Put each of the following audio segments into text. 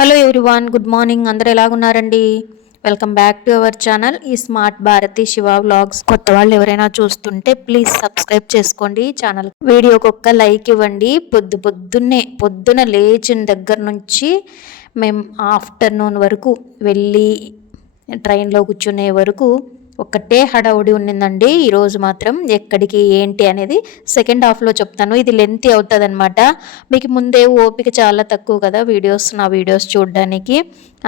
Hello everyone good morning. అందరు ఎలాగున్నారండి? Welcome back to our channel ఈ smart Bharathi Shiva vlogs. కొత్త వాళ్ళు ఎవరైనా చూస్తుంటే ప్లీజ్ సబ్స్క్రైబ్ చేసుకోండి ఛానల్. వీడియోకి ఒక్క లైక్ ఇవ్వండి. పొద్దు పొద్దున్నే పొద్దున లేచిన దగ్గర నుంచి మేము ఆఫ్టర్నూన్ వరకు వెళ్ళి ట్రైన్లో కూర్చునే వరకు ఒక్కటే హడావుడి ఉన్నిందండి. ఈరోజు మాత్రం ఎక్కడికి ఏంటి అనేది సెకండ్ హాఫ్లో చెప్తాను. ఇది లెంత్ అవుతుంది అనమాట మీకు ముందే ఓపిక చాలా తక్కువ కదా వీడియోస్ నా వీడియోస్ చూడడానికి.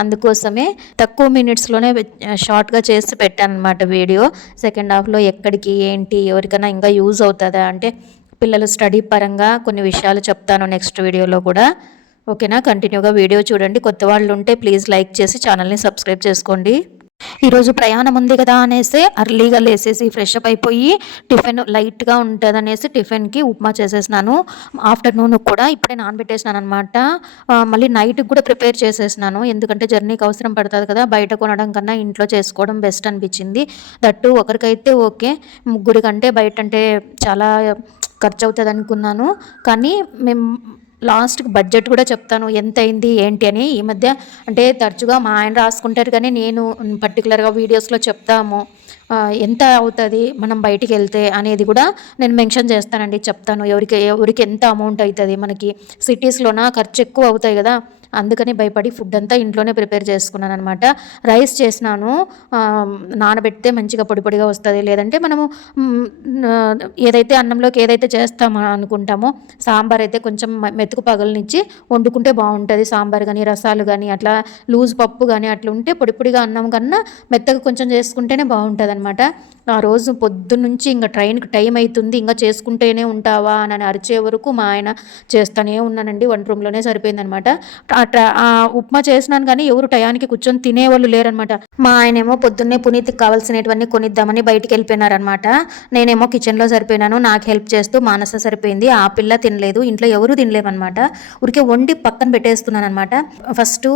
అందుకోసమే తక్కువ మినిట్స్లోనే షార్ట్గా చేసి పెట్టాను అనమాట వీడియో. సెకండ్ హాఫ్లో ఎక్కడికి ఏంటి ఎవరికైనా ఇంకా యూజ్ అవుతుందా అంటే పిల్లలు స్టడీ పరంగా కొన్ని విషయాలు చెప్తాను నెక్స్ట్ వీడియోలో కూడా. ఓకేనా? కంటిన్యూగా వీడియో చూడండి. కొత్త వాళ్ళు ఉంటే ప్లీజ్ లైక్ చేసి ఛానల్ని సబ్స్క్రైబ్ చేసుకోండి. ఈరోజు ప్రయాణం ఉంది కదా అనేసి అర్లీగా లేసేసి ఫ్రెష్ అప్ అయిపోయి టిఫిన్ లైట్గా ఉంటుంది అనేసి టిఫిన్కి ఉప్మా చేసేసినాను. ఆఫ్టర్నూన్ కూడా ఇప్పుడే నానబెట్టేసినాను అనమాట మళ్ళీ నైట్కి కూడా ప్రిపేర్ చేసేసినాను. ఎందుకంటే జర్నీకి అవసరం పడుతుంది కదా బయట కొనడం కన్నా ఇంట్లో చేసుకోవడం బెస్ట్ అనిపించింది. దట్టు ఒకరికైతే ఓకే ముగ్గురి కంటే బయట అంటే చాలా ఖర్చు అవుతుంది అనుకున్నాను. కానీ మేము లాస్ట్కి బడ్జెట్ కూడా చెప్తాను. ఎంత అయింది ఏంటి అని ఈ మధ్య అంటే తరచుగా మా ఆయన రాసుకుంటారు కానీ నేను పర్టికులర్గా వీడియోస్లో చెప్తాము. ఎంత అవుతుంది మనం బయటికి వెళ్తే అనేది కూడా నేను మెన్షన్ చేస్తానండి చెప్తాను. ఎవరికి ఎవరికి ఎంత అమౌంట్ అవుతుంది మనకి సిటీస్లోనా ఖర్చు ఎక్కువ అవుతాయి కదా. అందుకని భయపడి ఫుడ్ అంతా ఇంట్లోనే ప్రిపేర్ చేసుకున్నాను అనమాట రైస్ చేసినాను. నానబెడితే మంచిగా పొడి పొడిగా వస్తుంది. లేదంటే మనము ఏదైతే అన్నంలోకి ఏదైతే చేస్తామో అనుకుంటామో సాంబార్ అయితే కొంచెం మెతుకు పగలనిచ్చి వండుకుంటే బాగుంటుంది. సాంబార్ కానీ రసాలు కానీ అట్లా లూజ్ పప్పు కానీ అట్లా ఉంటే పొడి పొడిగా అన్నం కన్నా మెత్తగా కొంచెం చేసుకుంటేనే బాగుంటుంది అనమాట ఆ రోజు పొద్దున్నుంచి ఇంకా ట్రైన్కి టైం అవుతుంది ఇంకా చేసుకుంటేనే ఉంటావా? అని అరిచే వరకు మా ఆయన చేస్తూనే ఉన్నానండి వంట రూమ్లోనే సరిపోయిందనమాట. ఆ ఆ ఉప్మా చేసినాను కానీ ఎవరు టయానికి కూర్చొని తినేవాళ్ళు లేరనమాట. మా ఆయనేమో పొద్దున్నే పునీతికి కావాల్సినవన్నీ కొనిద్దామని బయటికి వెళ్ళిపోయినారనమాట నేనేమో కిచెన్లో సరిపోయినాను నాకు హెల్ప్ చేస్తూ మానస సరిపోయింది ఆ పిల్ల తినలేదు ఇంట్లో ఎవరు తినలేమన్నమాట ఊరికే వండి పక్కన పెట్టేస్తున్నాను అనమాట ఫస్ట్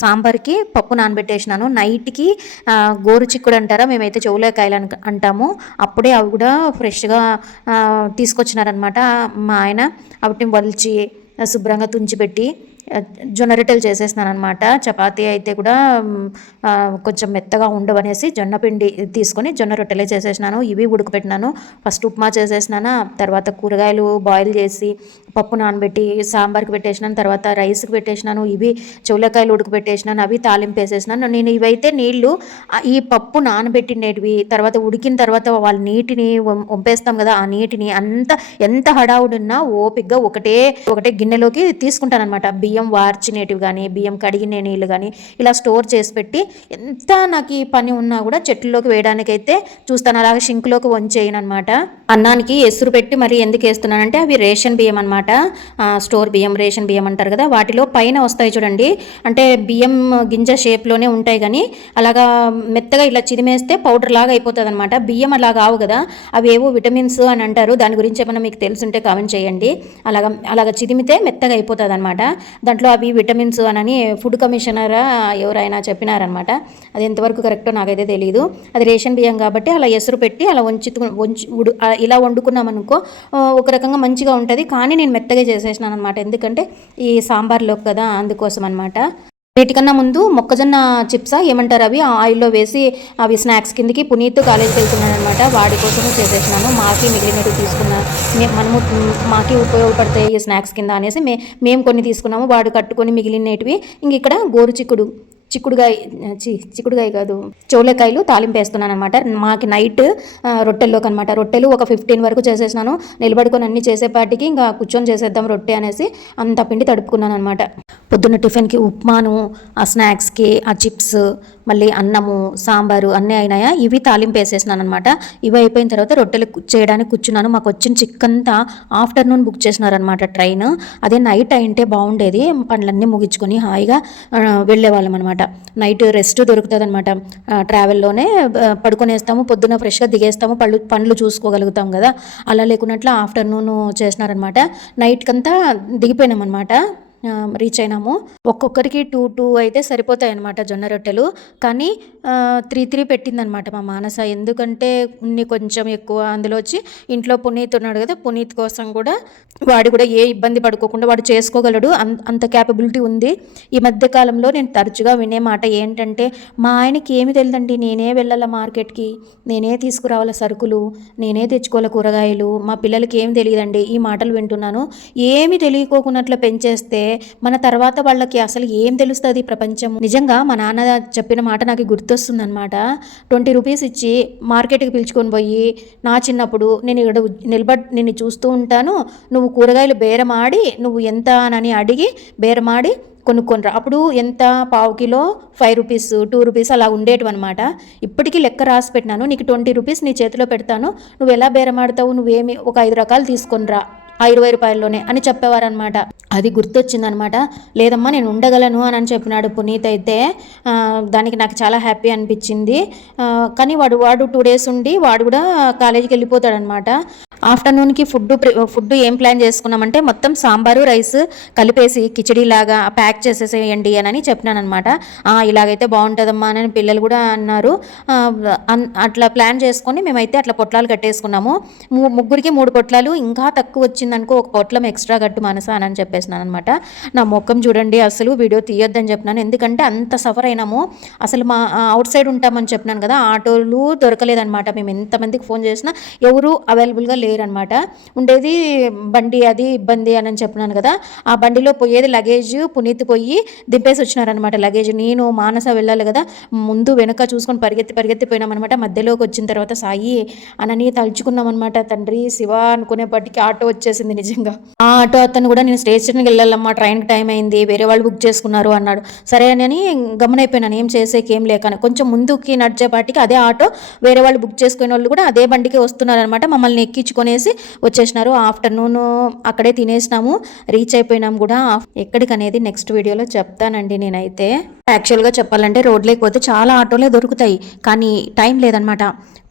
సాంబార్కి పప్పు నానబెట్టేసినాను నైట్కి గోరు చిక్కుడు అంటారా మేమైతే చెవులేకాయలు అంటాము. అప్పుడే అవి కూడా ఫ్రెష్గా తీసుకొచ్చినారనమాట. మా ఆయన వాటిని వలిచి శుభ్రంగా తుంచిపెట్టి జొన్న రొట్టెలు చేసేసినాను అనమాట చపాతీ అయితే కూడా కొంచెం మెత్తగా ఉండవనేసి జొన్న పిండి తీసుకొని జొన్న రొట్టెలే చేసేసినాను. ఇవి ఉడకపెట్టినాను. ఫస్ట్ ఉప్మా చేసేసినాను తర్వాత కూరగాయలు బాయిల్ చేసి పప్పు నానబెట్టి సాంబార్కి పెట్టేసినాను తర్వాత రైస్కి పెట్టేసినాను ఇవి చెవులకాయలు ఉడకబెట్టేసినాను అవి తాలింపు వేసేసినాను. నేను ఇవైతే నీళ్ళు ఈ పప్పు నానబెట్టినవి తర్వాత ఉడికిన తర్వాత వాళ్ళ నీటిని వంపేస్తాం కదా ఆ నీటిని అంత ఎంత హడావుడున్నా ఓపిగ్గా ఒకటే ఒకటే గిన్నెలోకి తీసుకుంటాను అనమాట బియ్యం వార్చినేటివి కానీ బియ్యం కడిగిన నీళ్ళు కానీ ఇలా స్టోర్ చేసి పెట్టి ఎంత నాకు ఈ పని ఉన్నా కూడా చెట్లలోకి వేయడానికైతే చూస్తాను. అలాగే షింక్లోకి వంచేయను అనమాట అన్నానికి ఎసురు పెట్టి మరి ఎందుకు వేస్తున్నానంటే అవి రేషన్ బియ్యం అనమాట స్టోర్ బియ్యం రేషన్ బియ్యం అంటారు కదా వాటిలో పైన వస్తాయి చూడండి. అంటే బియ్యం గింజ షేప్లోనే ఉంటాయి కానీ అలాగా మెత్తగా ఇలా చిదిమేస్తే పౌడర్ లాగా అయిపోతుంది అనమాట బియ్యం అలా కావు కదా. అవి ఏవో విటమిన్స్ అని అంటారు. దాని గురించి ఏమైనా మీకు తెలుసుంటే కామెంట్ చేయండి. అలాగా అలాగ చిదిమితే మెత్తగా అయిపోతుంది అనమాట దాంట్లో అవి విటమిన్స్ అని ఫుడ్ కమిషనర్ ఎవరైనా చెప్పినారనమాట అది ఎంతవరకు కరెక్టో నాకైతే తెలియదు అది రేషన్ బియ్యం కాబట్టి అలా ఎసురు పెట్టి అలా వంచి వంచి ఉడు ఇలా వండుకున్నాం అనుకో ఒక రకంగా మంచిగా ఉంటుంది. కానీ నేను మెత్తగా చేసేసినాను అనమాట ఎందుకంటే ఈ సాంబార్లో కదా అందుకోసం అనమాట వీటికన్నా ముందు మొక్కజొన్న చిప్సా ఏమంటారు అవి? ఆయిల్లో వేసి అవి స్నాక్స్ కిందకి పునీత్ కాలేజీకి వెళ్తున్నాను అనమాట వాడి కోసం చేసేసినాను. మాకి మిగిలినవి తీసుకున్నా మనము మాకి ఉపయోగపడతాయి ఈ స్నాక్స్ కింద అనేసి మే మేము కొన్ని తీసుకున్నాము. వాడు కట్టుకొని మిగిలినవి. ఇంక ఇక్కడ గోరు చిక్కుడు చిక్కుడుగాయ చి చిక్కుడుగాయ కాదు చోలేకాయలు తాలింపు వేస్తున్నాను అనమాట మాకి నైట్ రొట్టెల్లోకి అనమాట రొట్టెలు ఒక ఫిఫ్టీన్ వరకు చేసేసినాను. నిలబడుకొని అన్ని చేసేపాటికి ఇంకా కూర్చొని చేసేద్దాం రొట్టె అనేసి అంత పిండి తడుపుకున్నాను అనమాట పొద్దున్న టిఫిన్కి ఉప్మాను ఆ స్నాక్స్కి ఆ చిప్స్ మళ్ళీ అన్నము సాంబారు అన్నీ అయినాయా? ఇవి తాలింపు వేసేసినాను అనమాట ఇవి అయిపోయిన తర్వాత రొట్టెలు చేయడానికి కూర్చున్నాను. మాకు వచ్చిన చిక్కంతా ఆఫ్టర్నూన్ బుక్ చేసినారనమాట ట్రైన్. అదే నైట్ అయింటే బాగుండేది. పనులన్నీ ముగించుకొని హాయిగా వెళ్ళేవాళ్ళం అనమాట నైట్ రెస్ట్ దొరుకుతుంది అనమాట ట్రావెల్లోనే పడుకునేస్తాము పడుకొనేస్తాము పొద్దున ఫ్రెష్గా దిగేస్తాము పళ్ళు పండ్లు చూసుకోగలుగుతాం కదా. అలా లేకున్నట్లు ఆఫ్టర్నూన్ చేసినారనమాట నైట్కంతా దిగిపోయినాం అనమాట రీచ్ అయినాము. ఒక్కొక్కరికి టూ టూ అయితే సరిపోతాయి అనమాట జొన్న రొట్టెలు. కానీ త్రీ త్రీ పెట్టిందనమాట మా మానస. ఎందుకంటే ఉన్ని కొంచెం ఎక్కువ అందులో వచ్చి ఇంట్లో పునీత్ ఉన్నాడు కదా పునీత్ కోసం కూడా వాడు కూడా ఏ ఇబ్బంది పడుకోకుండా వాడు చేసుకోగలడు. అంత అంత క్యాపబిలిటీ ఉంది. ఈ మధ్య కాలంలో నేను తరచుగా వినే మాట ఏంటంటే మా ఆయనకి ఏమి తెలియదండి నేనే వెళ్ళాల మార్కెట్కి? నేనే తీసుకురావాల సరుకులు? నేనే తెచ్చుకోవాలి కూరగాయలు? మా పిల్లలకి ఏం తెలియదండి? ఈ మాటలు వింటున్నాను. ఏమి తెలియకోకున్నట్లు పెంచేస్తే మన తర్వాత వాళ్ళకి అసలు ఏం తెలుస్తుంది ప్రపంచం నిజంగా మా నాన్న చెప్పిన మాట నాకు గుర్తొస్తుంది అనమాట ట్వంటీ రూపీస్ ఇచ్చి మార్కెట్కి పిలుచుకొని పోయి నా చిన్నప్పుడు నేను ఇక్కడ ఉ- నిలబడి నిన్ను చూస్తూ ఉంటాను. నువ్వు కూరగాయలు బేరమాడి నువ్వు ఎంత అని అడిగి బేరమాడి కొనుక్కొనరా. అప్పుడు ఎంత? పావు kilo five rupees two rupees అలా ఉండేటివి అనమాట ఇప్పటికీ లెక్క రాసి పెట్టినాను. నీకు ట్వంటీ రూపీస్ నీ చేతిలో పెడతాను. నువ్వు ఎలా బేరమాడతావు? నువ్వేమి ఒక ఐదు రకాలు తీసుకొనిరా. ఆ ఇరవై రూపాయల్లోనే అని చెప్పేవారనమాట అది గుర్తొచ్చిందనమాట లేదమ్మా నేను ఉండగలను అని అని చెప్పినాడు పునీత్ అయితే. దానికి నాకు చాలా హ్యాపీ అనిపించింది. కానీ వాడు వాడు టూ డేస్ ఉండి వాడు కూడా కాలేజీకి వెళ్ళిపోతాడనమాట ఆఫ్టర్నూన్కి ఫుడ్ ఫుడ్ ఏం ప్లాన్ చేసుకున్నామంటే మొత్తం సాంబారు రైస్ కలిపేసి కిచడీలాగా ప్యాక్ చేసేసేయండి అని చెప్పినానమాట అనమాట ఇలాగైతే బాగుంటుందమ్మా అని పిల్లలు కూడా అన్నారు. అన్- అట్లా ప్లాన్ చేసుకొని మేమైతే అట్లా పొట్లాలు కట్టేసుకున్నాము. ము- ముగ్గురికి మూడు పొట్లాలు ఇంకా తక్కువ వచ్చిందనుకో ఒక పొట్లం ఎక్స్ట్రా కట్టు మనసా అని చెప్పేసినాను అనమాట నా ముఖం చూడండి అసలు వీడియో తీయొద్దని చెప్పినాను. ఎందుకంటే అంత సఫర్ అయినాము. అసలు మా అవుట్ సైడ్ ఉంటామని చెప్పినాను కదా ఆటోలు దొరకలేదనమాట మేము ఎంతమందికి ఫోన్ చేసినా ఎవరు అవైలబుల్గా లేరనమాట. ఉండేది బండి అది ఇబ్బంది అని చెప్పినాను కదా. ఆ బండిలో పోయేది లగేజ్ పునీత్ పోయి దింపేసి వచ్చినారనమాట లగేజ్. నేను మానస వెళ్ళాలి కదా. ముందు వెనక చూసుకొని పరిగెత్తి పరిగెత్తి పోయినామన్నమాట మధ్యలోకి వచ్చిన తర్వాత సాయి అనని తలుచుకున్నాం అనమాట తండ్రి. శివ అనుకునేపటికి ఆటో వచ్చేసింది నిజంగా. ఆ ఆటో అతను కూడా నేను స్టేషన్కి వెళ్ళాలమ్మా. ట్రైన్కి టైం అయింది. వేరే వాళ్ళు బుక్ చేసుకున్నారు అన్నాడు. సరే అని గమనైపోయినాను ఏం చేసేకి ఏం లేక కొంచెం ముందుకి నడిచేపాటికి అదే ఆటో వేరే వాళ్ళు బుక్ చేసుకునే వాళ్ళు కూడా అదే బండికి వస్తున్నారు అనమాట మమ్మల్ని తీసుకొనేసి వచ్చేసినారు. ఆఫ్టర్నూన్ అక్కడే తినేసినాము. రీచ్ అయిపోయినాం కూడా. ఎక్కడికనేది నెక్స్ట్ వీడియోలో చెప్తానండి నేనైతే. యాక్చువల్గా చెప్పాలంటే రోడ్ లేకపోతే చాలా ఆటోలే దొరుకుతాయి. కానీ టైం లేదనమాట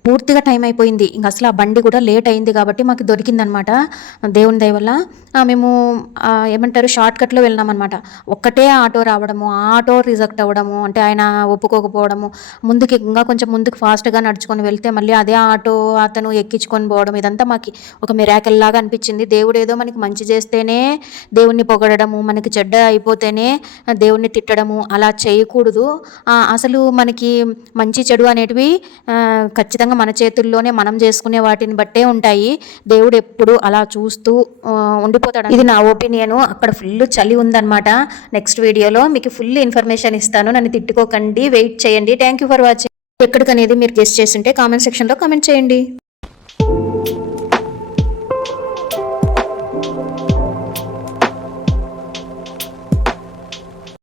పూర్తిగా టైం అయిపోయింది. ఇంక అసలు ఆ బండి కూడా లేట్ అయింది కాబట్టి మాకు దొరికిందనమాట దేవుని దయ వల్ల మేము ఏమంటారు షార్ట్ కట్లో వెళ్ళినామన్నమాట. ఒక్కటే ఆటో రావడము ఆ ఆటో రిజెక్ట్ అవ్వడము అంటే ఆయన ఒప్పుకోకపోవడము ముందుకి ఇంకా కొంచెం ముందుకు ఫాస్ట్గా నడుచుకొని వెళ్తే మళ్ళీ అదే ఆటో అతను ఎక్కించుకొని పోవడం ఇదంతా మాకు ఒక మిరాకిల్ లాగా అనిపించింది. దేవుడు ఏదో మనకి మంచి చేస్తేనే దేవుణ్ణి పొగడము మనకి చెడ్డ అయిపోతేనే దేవుణ్ణి తిట్టడము అలా చేయకూడదు. అసలు మనకి మంచి చెడు అనేటివి ఖచ్చితంగా మన చేతుల్లోనే మనం చేసుకునే వాటిని బట్టే ఉంటాయి. దేవుడు ఎప్పుడు అలా చూస్తూ ఉండిపోతాడు. ఇది నా ఒపీనియన్. అక్కడ ఫుల్ చలి ఉందన్నమాట. నెక్స్ట్ వీడియోలో మీకు ఫుల్ ఇన్ఫర్మేషన్ ఇస్తాను. నన్ను తిట్టుకోకండి. వెయిట్ చేయండి. Thank you for watching. ఎక్కడికనేది మీరు గెస్ట్ చేస్తుంటే కామెంట్ సెక్షన్లో కామెంట్ చేయండి.